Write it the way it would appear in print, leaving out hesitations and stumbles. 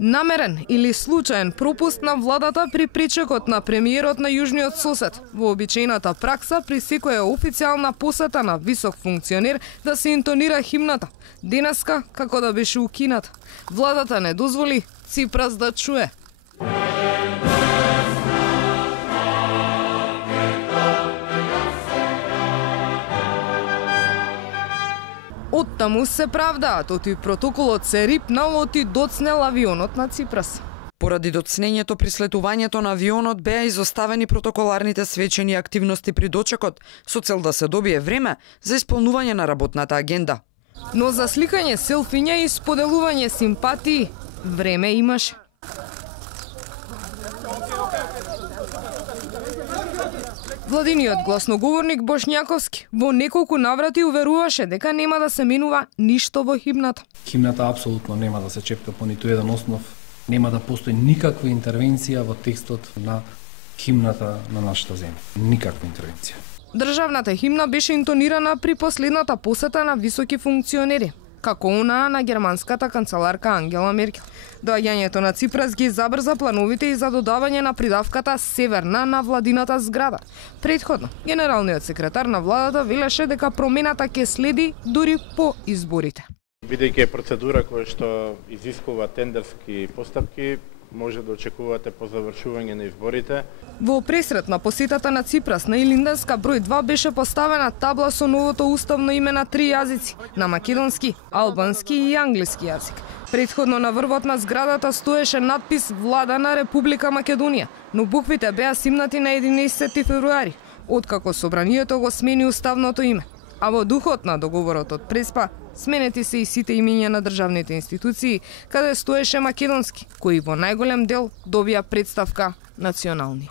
Намерен или случаен пропуст на владата при причекот на премиерот на Јужниот сосед. Вообичаената пракса при секоја официјална посета на висок функционер да се интонира химната. Денеска, како да беше укината. Владата не дозволи Ципрас да чуе. Оттаму се правдаат, оти протоколот се рипнал, оти доцнел авионот на Ципрас. Поради доцнењето при слетувањето на авионот беа изоставени протоколарните свечени активности при дочекот со цел да се добие време за исполнување на работната агенда. Но за сликање селфиња и споделување симпатии време имаше. Владиниот гласноговорник Бошњаковски во неколку наврати уверуваше дека нема да се менува ништо во химната. Химната апсолутно нема да се чепка по ниту еден основ. Нема да постои никаква интервенција во текстот на химната на нашата земја. Никаква интервенција. Државната химна беше интонирана при последната посета на високи функционери, како онаа на германската канцеларка Ангела Меркел. Доаѓањето на Ципрас ги забрза плановите и за додавање на придавката северна на владината зграда. Претходно, генералниот секретар на владата велеше дека промената ќе следи дури по изборите. Бидејќи е процедура која што изискува тендерски постапки, може да очекувате по завршување на изборите. Во пресрет на посетата на Ципрас на Илинденска број 2 беше поставена табла со новото уставно име на 3 јазици, на македонски, албански и англиски јазик. Претходно на врвот на зградата стоеше надпис Влада на Република Македонија, но буквите беа симнати на 11 февруари, откако собранието го смени уставното име. А во духот на договорот од Преспа, сменети се и сите имиња на државните институции, каде стоеше македонски, кои во најголем дел добија представка национални.